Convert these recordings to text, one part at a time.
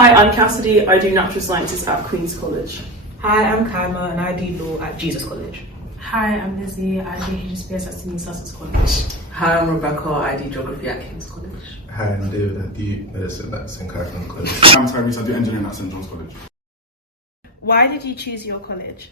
Hi, I'm Cassidy. I do natural sciences at Queen's College. Hi, I'm Kaima and I do law at Jesus College. Hi, I'm Lizzie. I do HSBS at St. Sussex College. Hi, I'm Rebecca. I do geography at King's College. Hi, I'm David. I do medicine at St. Catherine College. I'm Tyrese. I do engineering at St. John's College. Why did you choose your college?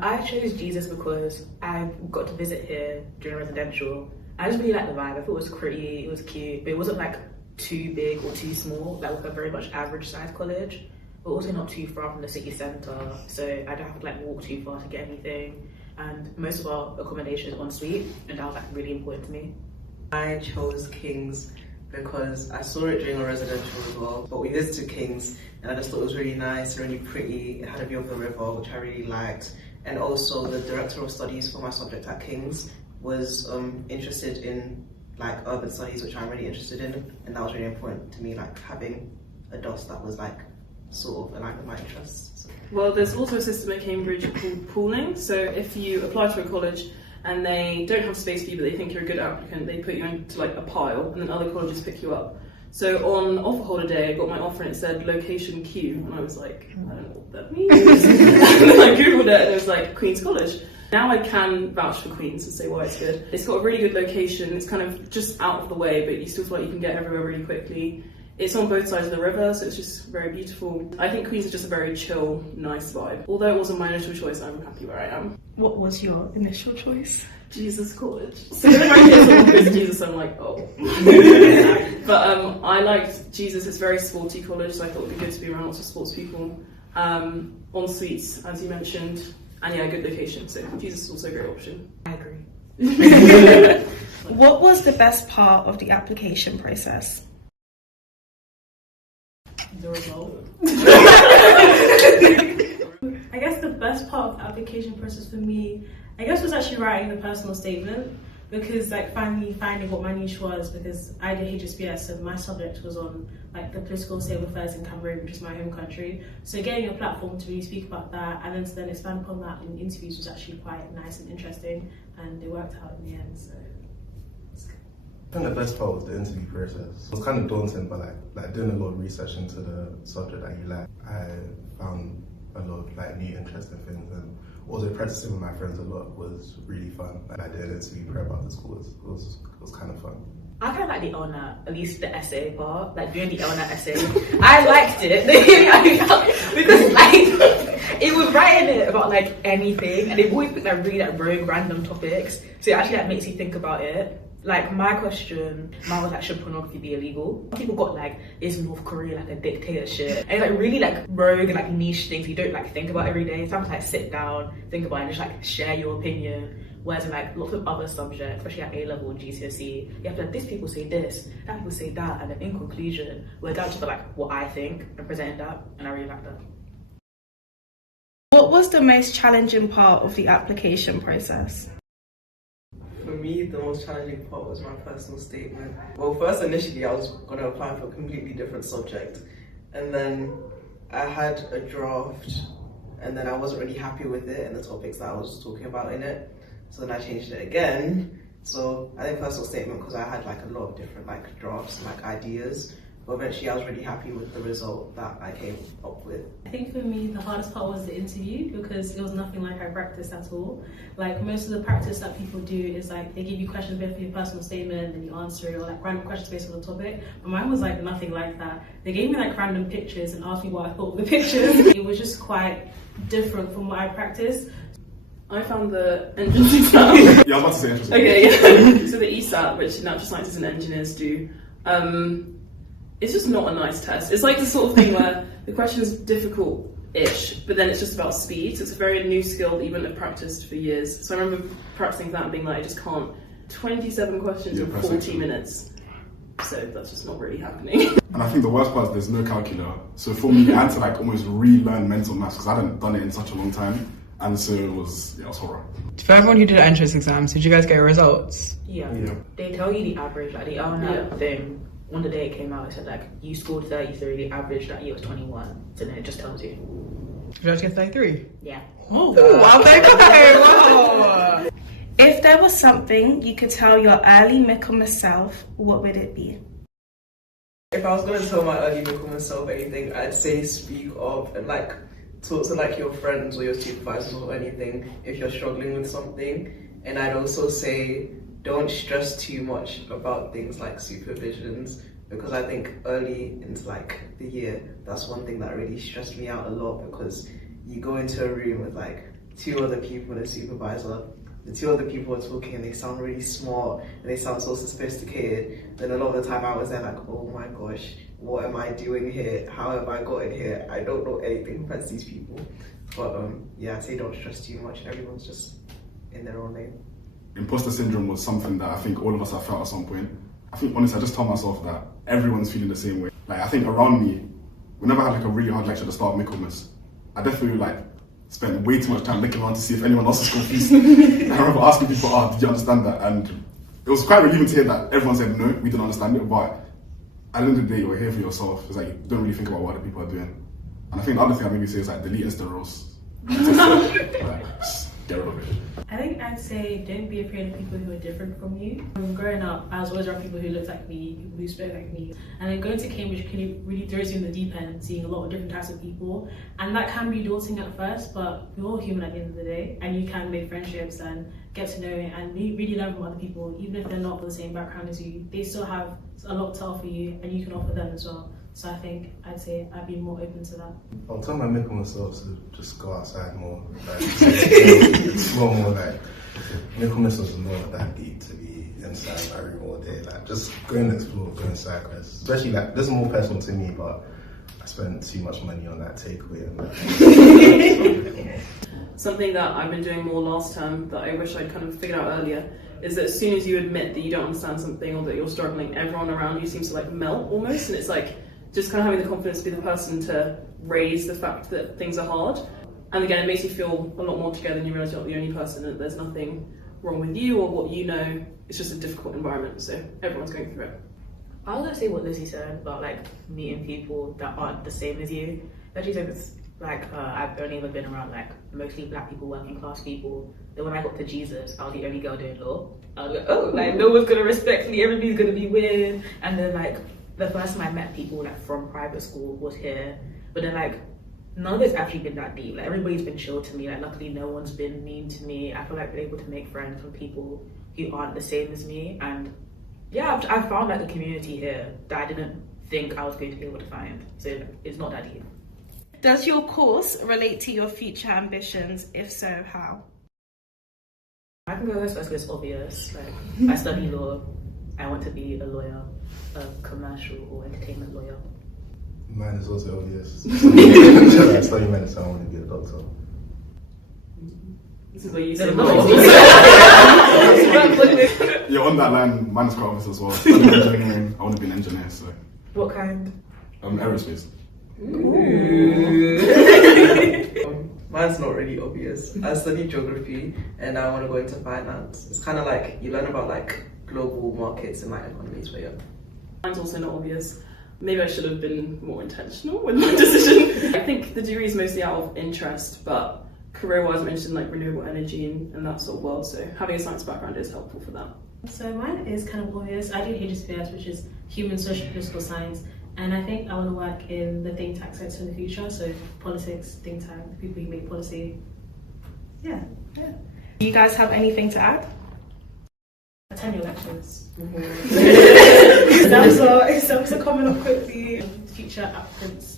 I chose Jesus because I got to visit here during residential. I just really liked the vibe. I thought it was pretty, it was cute, but it wasn't like too big or too small, like a very much average sized college, but also not too far from the city centre, so I don't have to like walk too far to get anything. And most of our accommodation is en suite, and that was like really important to me. I chose King's because I saw it during a residential as well, but we visited King's and I just thought it was really nice, really pretty. It had a view of the river, which I really liked. And also the director of studies for my subject at King's was interested in like urban studies, which I'm really interested in, and that was really important to me, like having a DOS that was like sort of aligned with my interests. Well, there's also a system at Cambridge called pooling. So if you apply to a college and they don't have space for you, but they think you're a good applicant, they put you into like a pile, and then other colleges pick you up. So on offer holder day, I got my offer and it said location Q, and I was like, I don't know what that means. And then I googled it and it was like Queen's College. Now I can vouch for Queen's and say why it's good. It's got a really good location. It's kind of just out of the way, but you still feel like you can get everywhere really quickly. It's on both sides of the river, so it's just very beautiful. I think Queen's is just a very chill, nice vibe. Although it wasn't my initial choice, I'm happy where I am. What was your initial choice? Jesus College. So when I hear someone goes Jesus, I'm like, oh. But I liked Jesus. It's a very sporty college, so I thought it'd be good to be around lots of sports people. En suites, as you mentioned, and yeah, good location. So Jesus is also a great option. I agree. What was the best part of the application process? The result. I guess the best part of the application process for me, I guess, was actually writing the personal statement, because like finally finding what my niche was, because I did HSBS and my subject was on like the political state of affairs in Cambridge, which is my home country. So getting a platform to really speak about that and then to then expand upon that in interviews was actually quite nice and interesting, and it worked out in the end. So it's good. I think the best part was the interview process. It was kind of daunting, but like doing a lot of research into the subject that you like, I found a lot of like new interesting things, and also practicing with my friends a lot was really fun. Like I did an interview prep after school. It was kind of fun. I kind of like the LNAT, at least the essay part, like doing the LNAT essay. I liked it because like it was writing it about like anything, and they always pick like really like rogue random topics, so it actually like makes you think about it. Like my question, mine was like, should pornography be illegal? People got like, is North Korea like a dictatorship? And it's like really like rogue and like niche things you don't like think about every day. Sometimes like sit down, think about it, and just like share your opinion. Whereas in like lots of other subjects, especially at A-level and GCSE, you have to like, these people say this, that people say that, and then in conclusion, we're down to like what I think and presenting that, and I really like that. What was the most challenging part of the application process? For me, the most challenging part was my personal statement. Well, first initially I was going to apply for a completely different subject, and then I had a draft, and then I wasn't really happy with it and the topics that I was talking about in it, so then I changed it again. So I think personal statement because I had like a lot of different like drafts and like ideas, but eventually I was really happy with the result that I came up with. I think for me the hardest part was the interview, because it was nothing like I practiced at all. Like most of the practice that people do is like they give you questions based on your personal statement and you answer it, or like random questions based on the topic, but mine was like nothing like that. They gave me like random pictures and asked me what I thought of the pictures. It was just quite different from what I practiced. I found the entrance exam. Yeah, I was about to say interesting. Okay, yeah. So the ESAT, which natural scientists and engineers do, it's just not a nice test. It's like the sort of thing where the question's difficult-ish, but then it's just about speed. So it's a very new skill that you wouldn't have practiced for years. So I remember practicing that and being like, I just can't. 27 questions in 40 minutes. So that's just not really happening. And I think the worst part is there's no calculator. So for me, I had to like almost relearn mental maths because I hadn't done it in such a long time. And so it was horror. For everyone who did entrance exams, did you guys get your results? Yeah. They tell you the average, like the LNAT thing. On the day it came out, it said like you scored 33, the average that year was 21. So then it just tells you. Did you guys get 33? Yeah. Oh, wow. Wow. If there was something you could tell your early Michaelmas self, what would it be? If I was gonna tell my early Michaelmas self anything, I'd say speak up and like talk to like your friends or your supervisors or anything if you're struggling with something. And I'd also say don't stress too much about things like supervisions, because I think early into like the year, that's one thing that really stressed me out a lot, because you go into a room with like 2 other people and a supervisor. The 2 other people are talking and they sound really smart and they sound so sophisticated. Then a lot of the time I was there like, oh my gosh, what am I doing here? How have I got in here? I don't know anything about these people. But yeah, I'd say don't stress too much. Everyone's just in their own lane. Imposter syndrome was something that I think all of us have felt at some point. I think honestly, I just tell myself that everyone's feeling the same way. Like I think around me, whenever I had like a really hard lecture at the start of Michaelmas, I definitely like spent way too much time looking around to see if anyone else is confused. I remember asking people, did you understand that? And it was quite relieving to hear that everyone said, no, we didn't understand it. But at the end of the day, you're here for yourself. It's like, you don't really think about what other people are doing. And I think the other thing I maybe say is like, delete Insta Reels. Like, just get rid of it. I think I'd say don't be afraid of people who are different from you. Growing up, I was always around people who looked like me, people who spoke like me. And then going to Cambridge really throws you in the deep end and seeing a lot of different types of people. And that can be daunting at first, but we're all human at the end of the day. And you can make friendships and get to know and really learn from other people, even if they're not from the same background as you. They still have a lot to offer you and you can offer them as well. So I think I'd say I'd be more open to that. I'll tell my Michaelmas self to just go outside more. Like, explore more. Like, Michaelmas was not that deep to be inside my room all day. Like, just go and explore, go inside. Especially like, this is more personal to me, but I spent too much money on that takeaway and that. Something that I've been doing more last term that I wish I'd kind of figured out earlier is that as soon as you admit that you don't understand something or that you're struggling, everyone around you seems to like melt almost, and it's like just kind of having the confidence to be the person to raise the fact that things are hard. And again, it makes you feel a lot more together and you realise you're not the only person and there's nothing wrong with you or what you know. It's just a difficult environment, so everyone's going through it. I was gonna say what Lizzie said about like meeting people that aren't the same as you. Especially since like I've only ever been around like mostly black people, working class people. Then when I got to Jesus, I was the only girl doing law. I was like, oh, like no one's gonna respect me, everybody's gonna be weird. And then like the first time I met people like from private school was here, but then like none of it's actually been that deep. Like everybody's been chill to me. Like luckily no one's been mean to me. I feel like I've been able to make friends with people who aren't the same as me. And yeah, I've found like a community here that I didn't think I was going to be able to find. So it's not that deep. Does your course relate to your future ambitions? If so, how? I can go as it's obvious. Like I study law. I want to be a lawyer, a commercial or entertainment lawyer. Mine is also obvious. I study medicine, I want to be a doctor. This is what you said. Yeah, on that line, mine is quite obvious as well. Studying engineering, I want to be an engineer, so. What kind? Aerospace. Mine's not really obvious. I study geography and I want to go into finance. It's kind of like you learn about like global markets and like economies, but yeah. Mine's also not obvious. Maybe I should have been more intentional with my decision. I think the degree is mostly out of interest, but career-wise I'm interested in like renewable energy and that sort of world, so having a science background is helpful for that. So mine is kind of obvious. I do HSPS, which is Human Social Political Science, and I think I want to work in the think tank sector in the future, so politics, think tank, people who make policy. Yeah. Do you guys have anything to add? Attend your lectures. Mm-hmm. So coming up quickly. Future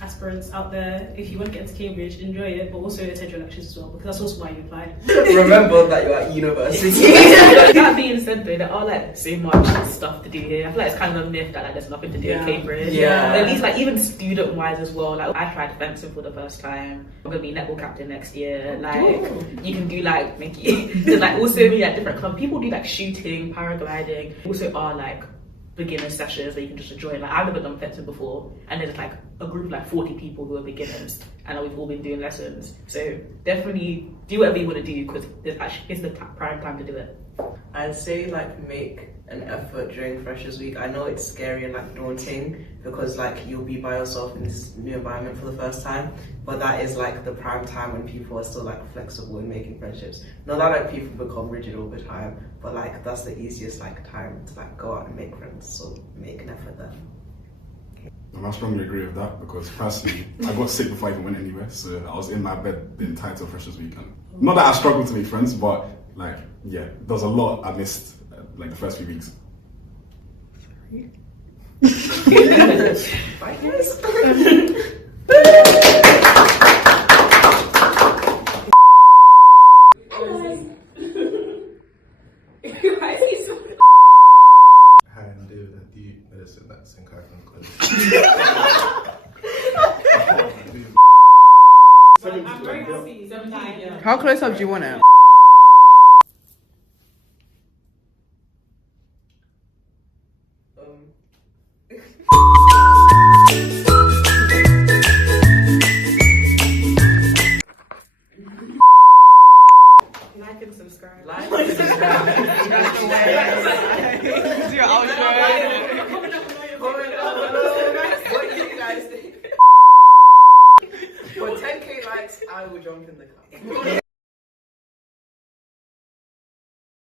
aspirants out there, if you want to get into Cambridge, enjoy it, but also attend your lectures as well, because that's also why you applied. Remember that you're at university. That being said though, there are like so much stuff to do here. I feel like it's kind of a myth that like there's nothing to do in Cambridge. Yeah. At least like even student wise as well. Like I tried fencing for the first time. I'm gonna be netball captain next year. Like you can do like there's like also be like different clubs. People do like shooting, paragliding. Also are like beginner sessions where you can just enjoy. Like I've never done fencing before, and there's like a group of like 40 people who are beginners, and we've all been doing lessons. So definitely do whatever you want to do, because it's the prime time to do it. I'd say like make an effort during Freshers Week. I know it's scary and like daunting because like you'll be by yourself in this new environment for the first time, but that is like the prime time when people are still like flexible in making friendships. Not that like people become rigid all the time, but like that's the easiest like time to like go out and make friends. So make an effort then. I strongly agree with that because personally, I got sick before I even went anywhere, so I was in my bed the entire till Freshers Weekend. Not that I struggled to make friends, but like, yeah, there was a lot I missed like the first few weeks. Bye, guys. Hi, I'm David. I do medicine at St. Catherine's College. I'm very happy. 17, yeah. How close up do you want it? Like and subscribe. Like and subscribe. That's the way. This is your outro. Comment down below what you guys think. For 10k likes, I will jump in the car.